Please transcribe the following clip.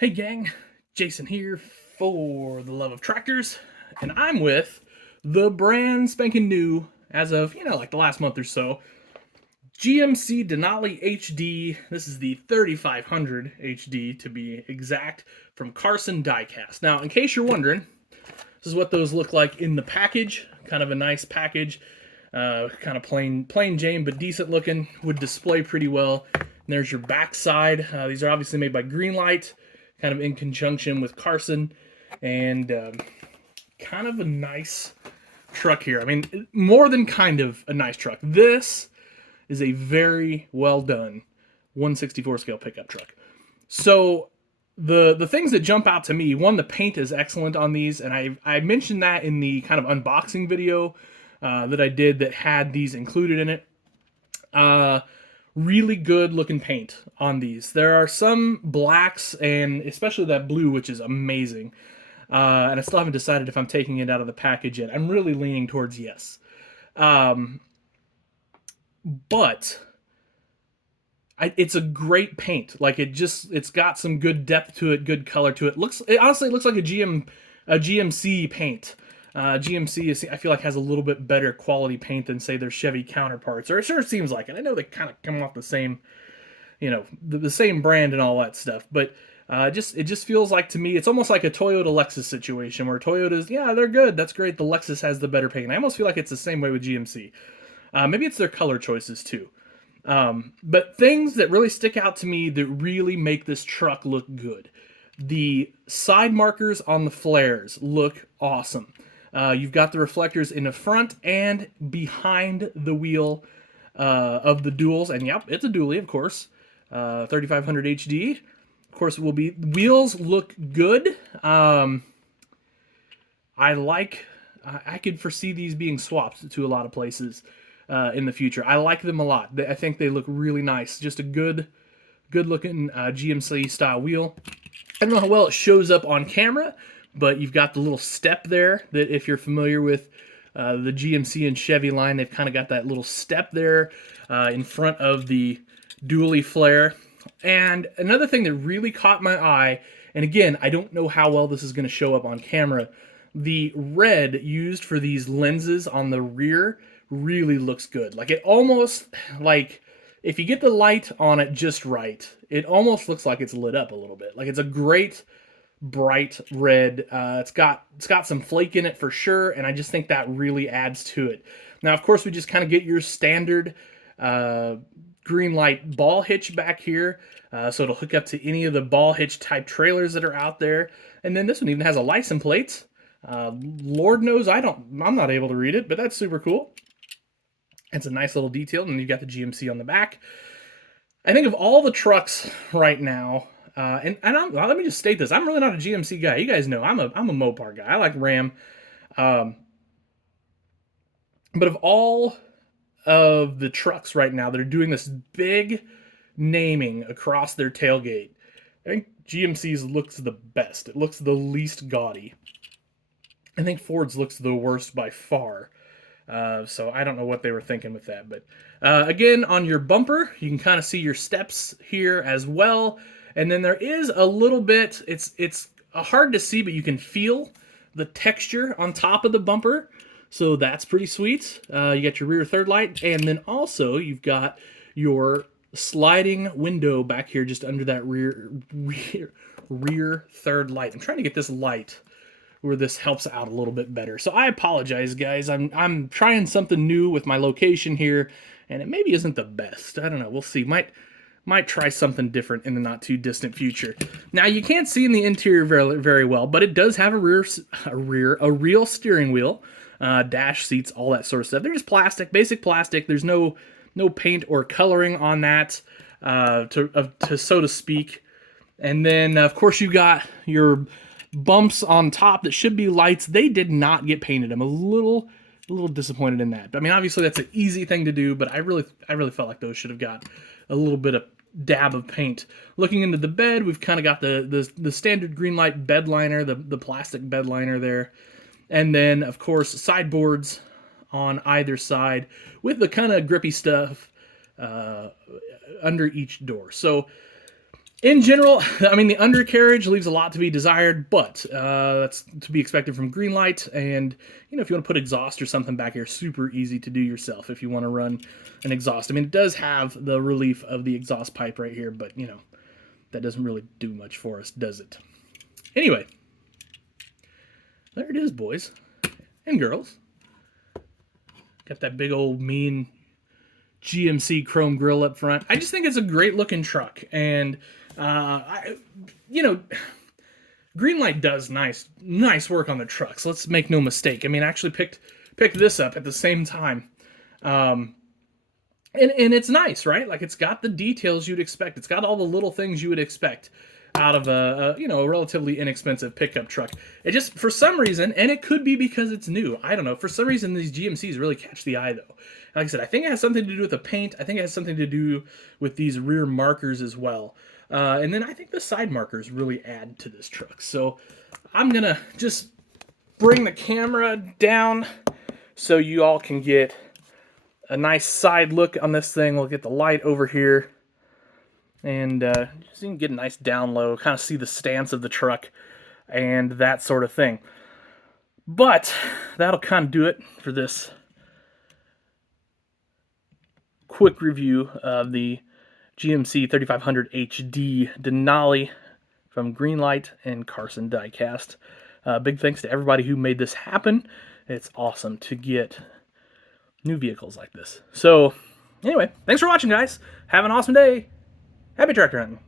Hey gang, Jason here for the love of tractors, and I'm with the brand spanking new, as of, like the last month or so, GMC Denali HD. This is the 3500 HD to be exact, from Karson Diecast. Now, in case you're wondering, this is what those look like in the package. Kind of a nice package, kind of plain Jane, but decent looking. Would display pretty well. And there's your back side. These are obviously made by Greenlight, kind of in conjunction with Karson, and kind of a nice truck here. I mean, more than kind of a nice truck. This is a very well done 1/64 scale pickup truck. So the things that jump out to me, one, the paint is excellent on these, and I mentioned that in the kind of unboxing video that I did that had these included in it. Really good looking paint on these. There are some blacks, and especially that blue, which is amazing. And I still haven't decided if I'm taking it out of the package yet. I'm really leaning towards yes. But it's a great paint. Like it's got some good depth to it, good color to it. It honestly looks like a GMC paint. GMC I feel like has a little bit better quality paint than say their Chevy counterparts, or it sure seems like it. I know they kind of come off the same, the same brand and all that stuff, but it just feels like to me it's almost like a Toyota Lexus situation where Toyota's, yeah, they're good, that's great. The Lexus has the better paint. I almost feel like it's the same way with GMC. Maybe it's their color choices too. But things that really stick out to me that really make this truck look good. The side markers on the flares look awesome. You've got the reflectors in the front and behind the wheel of the duals, and yep, it's a dually, of course. 3500 HD. Of course, it will be. Wheels look good. I could foresee these being swapped to a lot of places in the future. I like them a lot. I think they look really nice. Just a good looking GMC style wheel. I don't know how well it shows up on camera, but you've got the little step there that if you're familiar with the GMC and Chevy line, they've kind of got that little step there in front of the dually flare. And another thing that really caught my eye, and again, I don't know how well this is going to show up on camera, the red used for these lenses on the rear really looks good. Like it almost, like if you get the light on it just right, it almost looks like it's lit up a little bit. Like it's a great bright red. It's got some flake in it for sure, and I just think that really adds to it. Now, of course, we just kind of get your standard Greenlight ball hitch back here, so it'll hook up to any of the ball hitch type trailers that are out there. And then this one even has a license plate. Lord knows I'm not able to read it, but that's super cool. It's a nice little detail, and you've got the GMC on the back. I think of all the trucks right now, let me just state this: I'm really not a GMC guy. You guys know I'm a Mopar guy. I like Ram, but of all of the trucks right now that are doing this big naming across their tailgate, I think GMC's looks the best. It looks the least gaudy. I think Ford's looks the worst by far. So I don't know what they were thinking with that. But again, on your bumper, you can kind of see your steps here as well. And then there is a little bit, it's hard to see, but you can feel the texture on top of the bumper. So that's pretty sweet. You got your rear third light, and then also you've got your sliding window back here just under that rear third light. I'm trying to get this light where this helps out a little bit better. So I apologize, guys. I'm trying something new with my location here, and it maybe isn't the best. I don't know. We'll see. Might try something different in the not too distant future. Now, you can't see in the interior very well, but it does have a real steering wheel, dash seats, all that sort of stuff. They're just plastic, basic plastic. There's no paint or coloring on that, to so to speak. And then, of course, you got your bumps on top that should be lights. They did not get painted. I'm a little disappointed in that. But I mean, obviously that's an easy thing to do, but I really felt like those should have got a little bit of dab of paint. Looking into the bed, we've kind of got the standard Greenlight bed liner, the plastic bed liner there. And then, of course, sideboards on either side with the kind of grippy stuff under each door. So In general, I mean, the undercarriage leaves a lot to be desired, but that's to be expected from Greenlight. And, you know, if you want to put exhaust or something back here, super easy to do yourself if you want to run an exhaust. I mean, it does have the relief of the exhaust pipe right here, but, you know, that doesn't really do much for us, does it? Anyway, there it is, boys and girls. Got that big old mean GMC chrome grill up front. I just think it's a great looking truck, and you know, Greenlight does nice work on the trucks. Let's make no mistake. I mean, I actually picked this up at the same time, and it's nice, right? Like, it's got the details you'd expect. It's got all the little things you would expect out of a you know, a relatively inexpensive pickup truck. It just, for some reason, and it could be because it's new, I don't know, for some reason these GMCs really catch the eye, though. Like I said, I think it has something to do with the paint. I think it has something to do with these rear markers as well. And then I think the side markers really add to this truck. So I'm gonna just bring the camera down so you all can get a nice side look on this thing. We'll get the light over here, and just so you can get a nice down low, kind of see the stance of the truck and that sort of thing. But that'll kind of do it for this quick review of the GMC 3500 HD Denali from Greenlight and Karson Die. Big thanks to everybody who made this happen. It's awesome to get new vehicles like this. So, anyway, thanks for watching, guys. Have an awesome day. Happy tractor hunting.